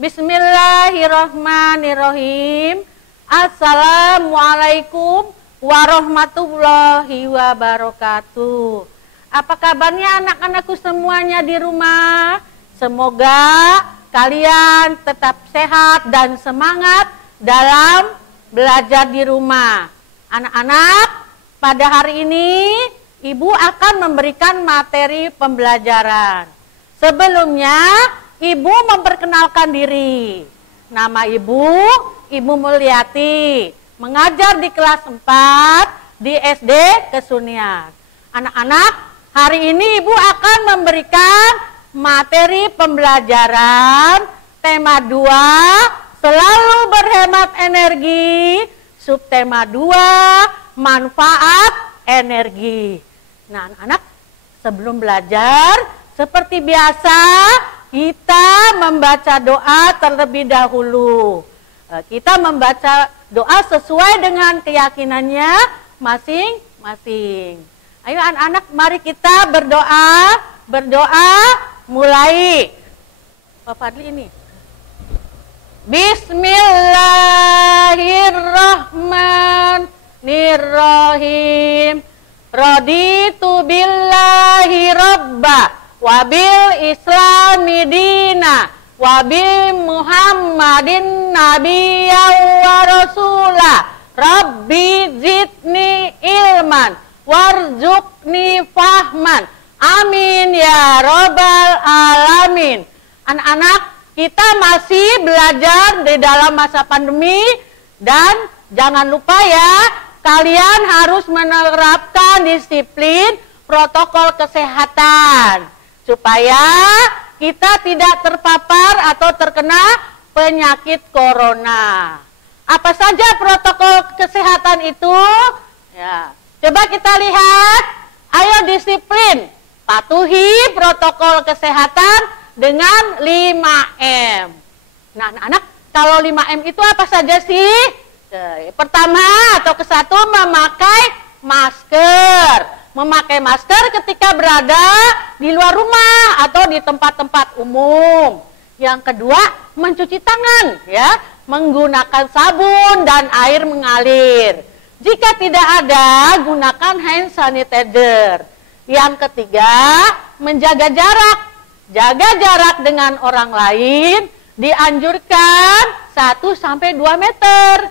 Bismillahirrahmanirrahim. Assalamualaikum warahmatullahi wabarakatuh. Apa kabarnya anak-anakku semuanya di rumah? Semoga kalian tetap sehat dan semangat dalam belajar di rumah. Anak-anak, pada hari ini Ibu akan memberikan materi pembelajaran. Sebelumnya, Ibu memperkenalkan diri. Nama Ibu Mulyati, mengajar di kelas 4 di SD Kesunian. Anak-anak, hari ini Ibu akan memberikan materi pembelajaran tema 2, selalu berhemat energi, subtema 2, manfaat energi. Nah, anak-anak, sebelum belajar, seperti biasa, kita membaca doa terlebih dahulu. Kita membaca doa sesuai dengan keyakinannya masing-masing. Ayo anak-anak, mari kita berdoa. Berdoa mulai. Pak Fadli ini. Bismillahirrahmanirrahim. Raditu billahi rabba wabil islami dina wabil muhammadin nabiyya wa rasula rabbi zidni ilman warzuqni fahman amin ya rabbal alamin. Anak-anak, kita masih belajar di dalam masa pandemi dan jangan lupa ya, kalian harus menerapkan disiplin protokol kesehatan supaya kita tidak terpapar atau terkena penyakit corona. Apa saja protokol kesehatan itu? Ya, coba kita lihat. Ayo disiplin, patuhi protokol kesehatan dengan 5M. Nah, anak-anak, kalau 5M itu apa saja sih? Pertama atau kesatu, memakai masker. Memakai masker ketika berada di luar rumah atau di tempat-tempat umum. Yang kedua, mencuci tangan, ya, menggunakan sabun dan air mengalir. Jika tidak ada, gunakan hand sanitizer. Yang ketiga, menjaga jarak. Jaga jarak dengan orang lain, dianjurkan 1-2 meter.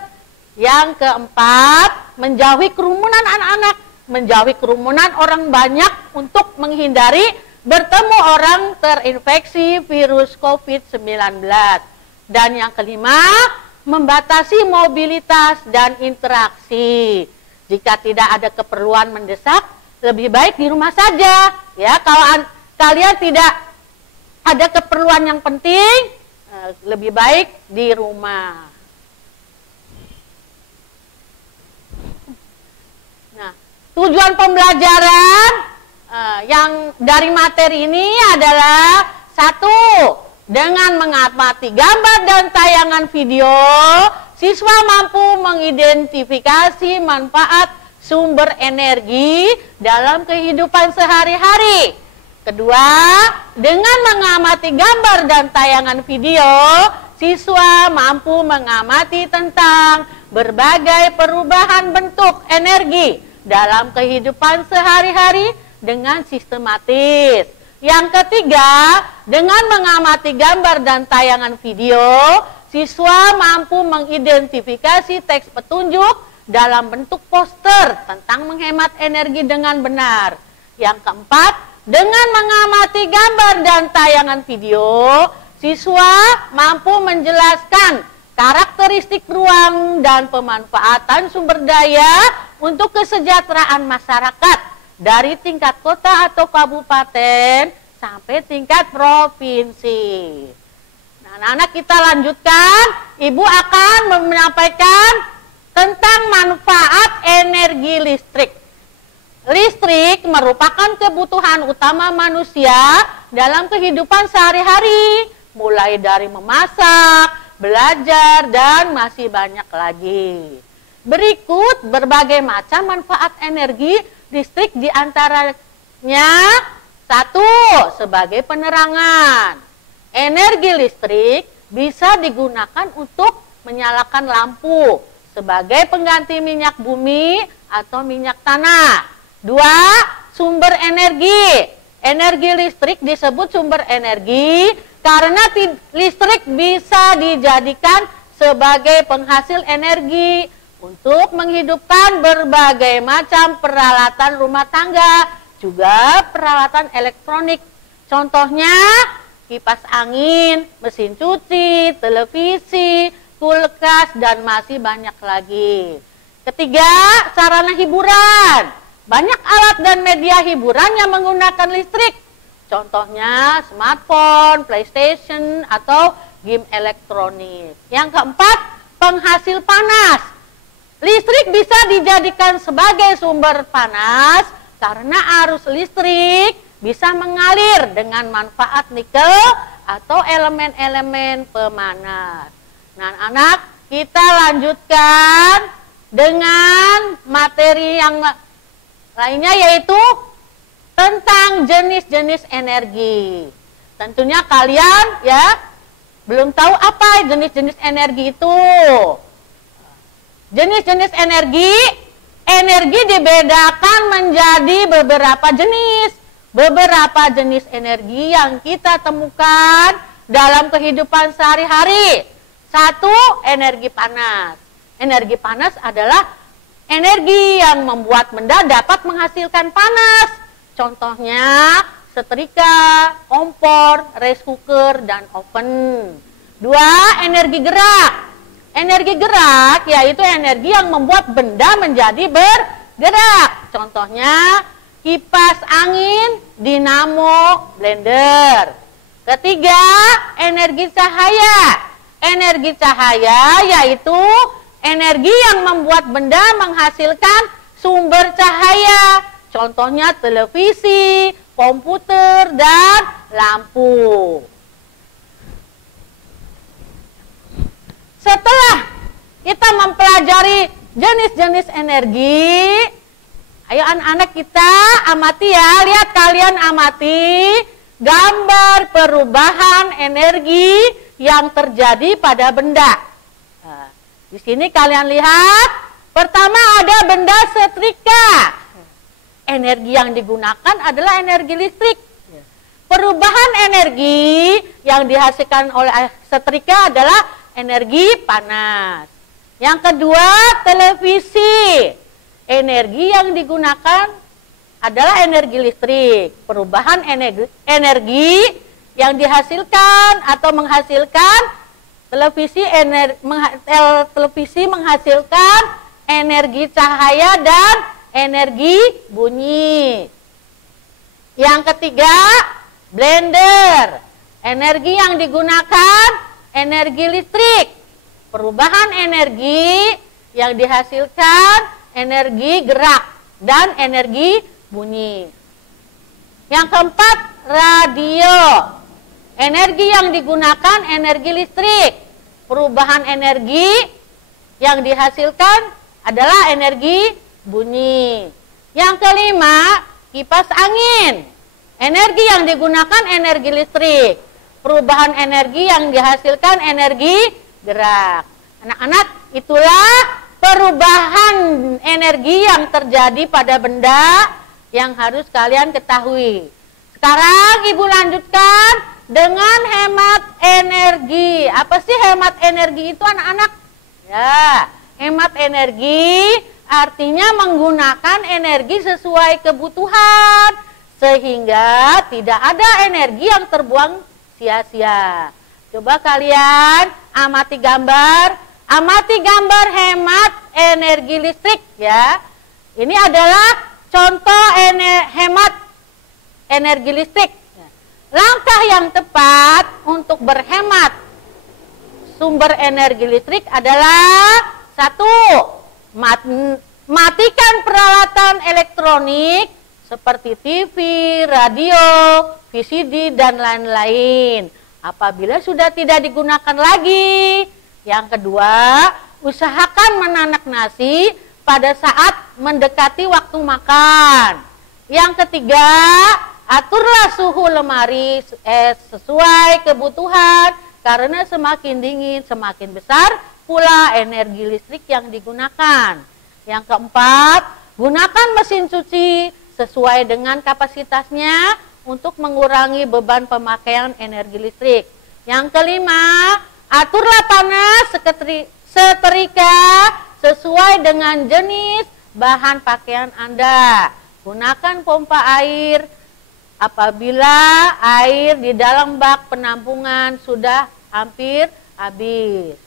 Yang keempat, menjauhi kerumunan anak-anak. Menjauhi kerumunan orang banyak untuk menghindari bertemu orang terinfeksi virus COVID-19. Dan yang kelima, membatasi mobilitas dan interaksi. Jika tidak ada keperluan mendesak, lebih baik di rumah saja. Ya, kalau kalian tidak ada keperluan yang penting, lebih baik di rumah. Tujuan pembelajaran yang dari materi ini adalah 1. Dengan mengamati gambar dan tayangan video, siswa mampu mengidentifikasi manfaat sumber energi dalam kehidupan sehari-hari. Kedua, dengan mengamati gambar dan tayangan video, siswa mampu mengamati tentang berbagai perubahan bentuk energi dalam kehidupan sehari-hari dengan sistematis. Yang ketiga, dengan mengamati gambar dan tayangan video, siswa mampu mengidentifikasi teks petunjuk dalam bentuk poster tentang menghemat energi dengan benar. Yang keempat, dengan mengamati gambar dan tayangan video, siswa mampu menjelaskan karakteristik ruang dan pemanfaatan sumber daya untuk kesejahteraan masyarakat dari tingkat kota atau kabupaten sampai tingkat provinsi. Nah, anak-anak, kita lanjutkan. Ibu akan menyampaikan tentang manfaat energi listrik. Listrik merupakan kebutuhan utama manusia dalam kehidupan sehari-hari, mulai dari memasak, belajar, dan masih banyak lagi. Berikut berbagai macam manfaat energi listrik, diantaranya 1. Sebagai penerangan. Energi listrik bisa digunakan untuk menyalakan lampu sebagai pengganti minyak bumi atau minyak tanah. 2. Sumber energi. Energi listrik disebut sumber energi karena listrik bisa dijadikan sebagai penghasil energi untuk menghidupkan berbagai macam peralatan rumah tangga, juga peralatan elektronik. Contohnya kipas angin, mesin cuci, televisi, kulkas, dan masih banyak lagi. Ketiga, sarana hiburan. Banyak alat dan media hiburan yang menggunakan listrik. Contohnya smartphone, PlayStation, atau game elektronik. Yang keempat, penghasil panas. Listrik bisa dijadikan sebagai sumber panas karena arus listrik bisa mengalir dengan manfaat nikel atau elemen-elemen pemanas. Nah, anak-anak, kita lanjutkan dengan materi yang lainnya, yaitu tentang jenis-jenis energi. Tentunya kalian ya belum tahu apa jenis-jenis energi itu. Jenis-jenis energi dibedakan menjadi beberapa jenis. Beberapa jenis energi yang kita temukan dalam kehidupan sehari-hari. 1. Energi panas. Energi panas adalah energi yang membuat benda dapat menghasilkan panas. Contohnya setrika, kompor, rice cooker, dan oven. 2. Energi gerak. Energi gerak yaitu energi yang membuat benda menjadi bergerak. Contohnya kipas angin, dinamo, blender. Ketiga, energi cahaya. Energi cahaya yaitu energi yang membuat benda menghasilkan sumber cahaya. Contohnya televisi, komputer, dan lampu. Setelah kita mempelajari jenis-jenis energi, ayo anak-anak kita amati ya, lihat kalian amati gambar perubahan energi yang terjadi pada benda. Nah, di sini kalian lihat, pertama ada benda setrika. Energi yang digunakan adalah energi listrik. Perubahan energi yang dihasilkan oleh setrika adalah energi panas. Yang kedua, televisi. Energi yang digunakan adalah energi listrik. Perubahan energi yang dihasilkan atau menghasilkan televisi menghasilkan energi cahaya dan energi bunyi. Yang ketiga, blender. Energi yang digunakan energi listrik. Perubahan energi yang dihasilkan energi gerak dan energi bunyi. Yang keempat, radio. Energi yang digunakan energi listrik. Perubahan energi yang dihasilkan adalah energi bunyi. Yang kelima, kipas angin. Energi yang digunakan energi listrik. Perubahan energi yang dihasilkan energi gerak. Anak-anak, itulah perubahan energi yang terjadi pada benda yang harus kalian ketahui. Sekarang Ibu lanjutkan dengan hemat energi. Apa sih hemat energi itu, anak-anak? Ya, hemat energi artinya menggunakan energi sesuai kebutuhan sehingga tidak ada energi yang terbuang sia-sia. Coba kalian amati gambar hemat energi listrik ya. Ini adalah contoh hemat energi listrik. Langkah yang tepat untuk berhemat sumber energi listrik adalah 1. Matikan peralatan elektronik seperti TV, radio, VCD, dan lain-lain apabila sudah tidak digunakan lagi. Yang kedua, usahakan menanak nasi pada saat mendekati waktu makan. Yang ketiga, aturlah suhu lemari sesuai kebutuhan Karena semakin dingin, semakin besar pula energi listrik yang digunakan. Yang keempat, gunakan mesin cuci sesuai dengan kapasitasnya untuk mengurangi beban pemakaian energi listrik. Yang kelima, aturlah panas setrika sesuai dengan jenis bahan pakaian Anda. Gunakan pompa air apabila air di dalam bak penampungan sudah hampir habis.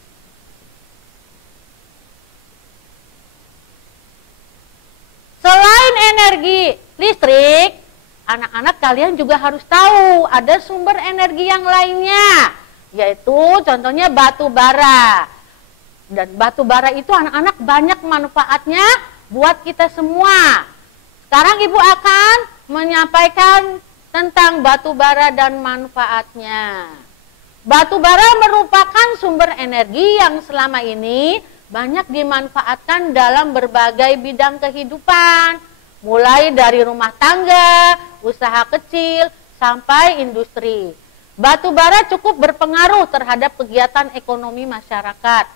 Selain energi listrik, anak-anak kalian juga harus tahu ada sumber energi yang lainnya, yaitu contohnya batu bara. Dan batu bara itu anak-anak banyak manfaatnya buat kita semua. Sekarang Ibu akan menyampaikan tentang batu bara dan manfaatnya. Batu bara merupakan sumber energi yang selama ini banyak dimanfaatkan dalam berbagai bidang kehidupan, mulai dari rumah tangga, usaha kecil, sampai industri. Batu bara cukup berpengaruh terhadap kegiatan ekonomi masyarakat.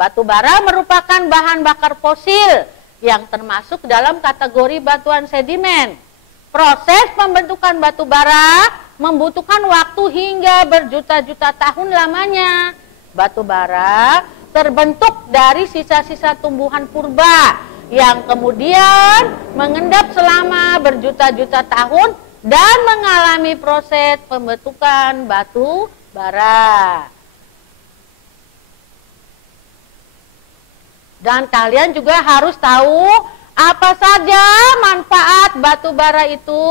Batu bara merupakan bahan bakar fosil yang termasuk dalam kategori batuan sedimen. Proses pembentukan batu bara membutuhkan waktu hingga berjuta-juta tahun lamanya. Batu bara terbentuk dari sisa-sisa tumbuhan purba yang kemudian mengendap selama berjuta-juta tahun dan mengalami proses pembentukan batu bara. Dan kalian juga harus tahu apa saja manfaat batu bara itu.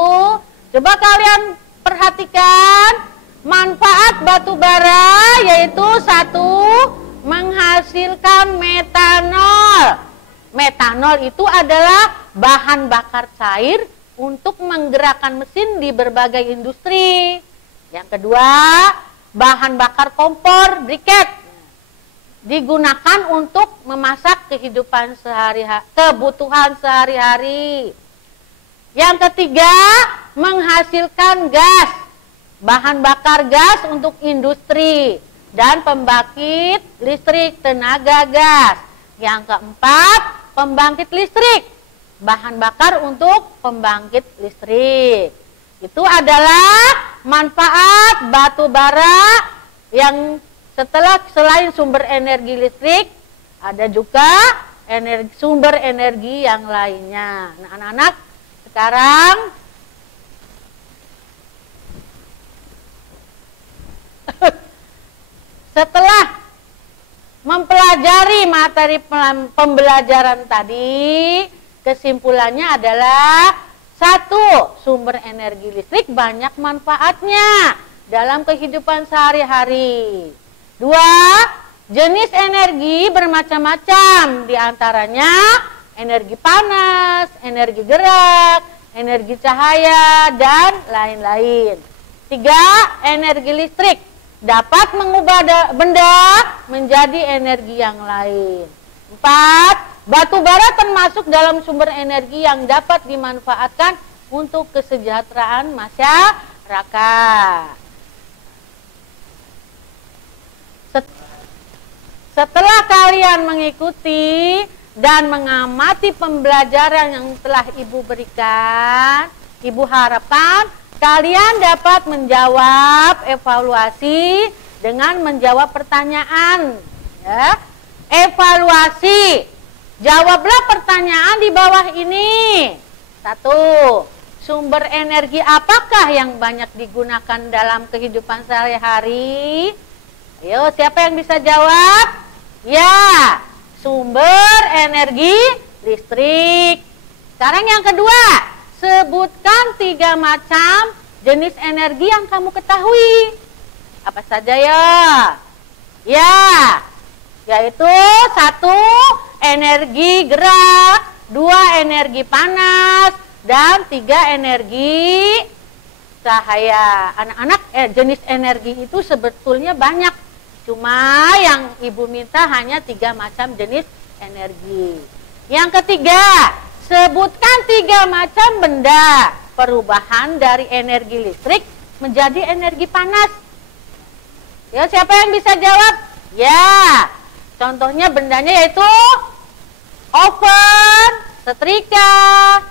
Coba kalian perhatikan manfaat batu bara, yaitu satu, menghasilkan metanol. Metanol itu adalah bahan bakar cair untuk menggerakkan mesin di berbagai industri. Yang kedua, bahan bakar kompor briket. Digunakan untuk memasak kebutuhan sehari-hari. Yang ketiga, menghasilkan gas, bahan bakar gas untuk industri dan pembangkit listrik tenaga gas. Yang keempat, pembangkit listrik, bahan bakar untuk pembangkit listrik. Itu adalah manfaat batu bara yang selain sumber energi listrik, ada juga sumber energi yang lainnya. Nah, anak-anak, sekarang setelah mempelajari materi pembelajaran tadi, kesimpulannya adalah satu, sumber energi listrik banyak manfaatnya dalam kehidupan sehari-hari. Dua, jenis energi bermacam-macam, diantaranya energi panas, energi gerak, energi cahaya, dan lain-lain. Tiga, energi listrik dapat mengubah benda menjadi energi yang lain. Empat, batu bara termasuk dalam sumber energi yang dapat dimanfaatkan untuk kesejahteraan masyarakat. Setelah kalian mengikuti dan mengamati pembelajaran yang telah Ibu berikan, Ibu harapkan kalian dapat menjawab evaluasi dengan menjawab pertanyaan. Ya. Evaluasi, jawablah pertanyaan di bawah ini. Satu, sumber energi apakah yang banyak digunakan dalam kehidupan sehari-hari? Ayo, siapa yang bisa jawab? Ya, sumber energi listrik. Sekarang yang kedua, sebutkan 3 macam jenis energi yang kamu ketahui. Apa saja ya? Ya, yaitu 1, energi gerak, 2, energi panas, dan 3, energi cahaya. Anak-anak, jenis energi itu sebetulnya banyak. Cuma yang Ibu minta hanya 3 macam jenis energi. Yang ketiga, sebutkan 3 macam benda perubahan dari energi listrik menjadi energi panas. Ya, siapa yang bisa jawab? Ya, contohnya bendanya yaitu oven, setrika,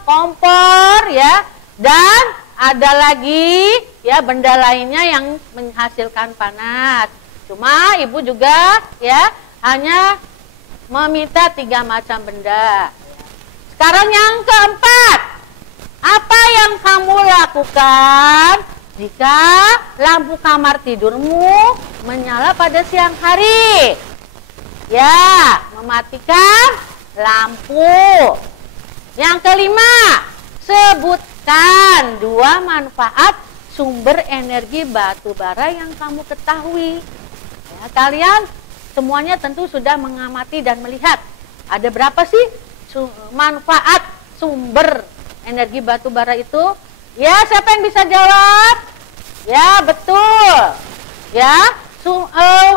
kompor ya, dan ada lagi ya benda lainnya yang menghasilkan panas. Cuma ibu juga ya hanya meminta 3 macam benda. Sekarang yang keempat, apa yang kamu lakukan jika lampu kamar tidurmu menyala pada siang hari? Ya, mematikan lampu. Yang kelima, sebutkan 2 manfaat sumber energi batu bara yang kamu ketahui. Ya, kalian semuanya tentu sudah mengamati dan melihat ada berapa sih manfaat sumber energi batu bara itu? Ya, siapa yang bisa jawab? Ya, betul. Ya,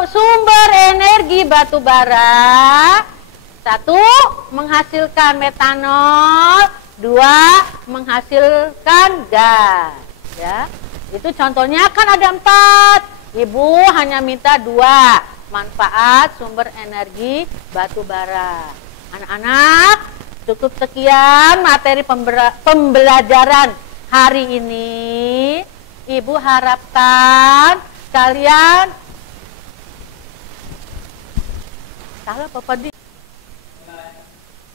sumber energi batu bara. 1, menghasilkan metanol. 2, menghasilkan gas. Ya, itu contohnya kan ada 4. Ibu hanya minta 2 manfaat sumber energi batu bara. Anak-anak, cukup sekian materi pembelajaran hari ini. Ibu harapkan kalian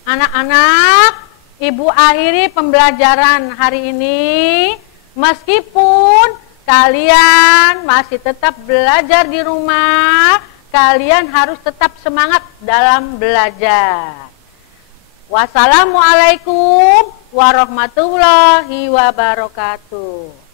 anak-anak, ibu akhiri pembelajaran hari ini. Meskipun kalian masih tetap belajar di rumah, kalian harus tetap semangat dalam belajar. Wassalamualaikum warahmatullahi wabarakatuh.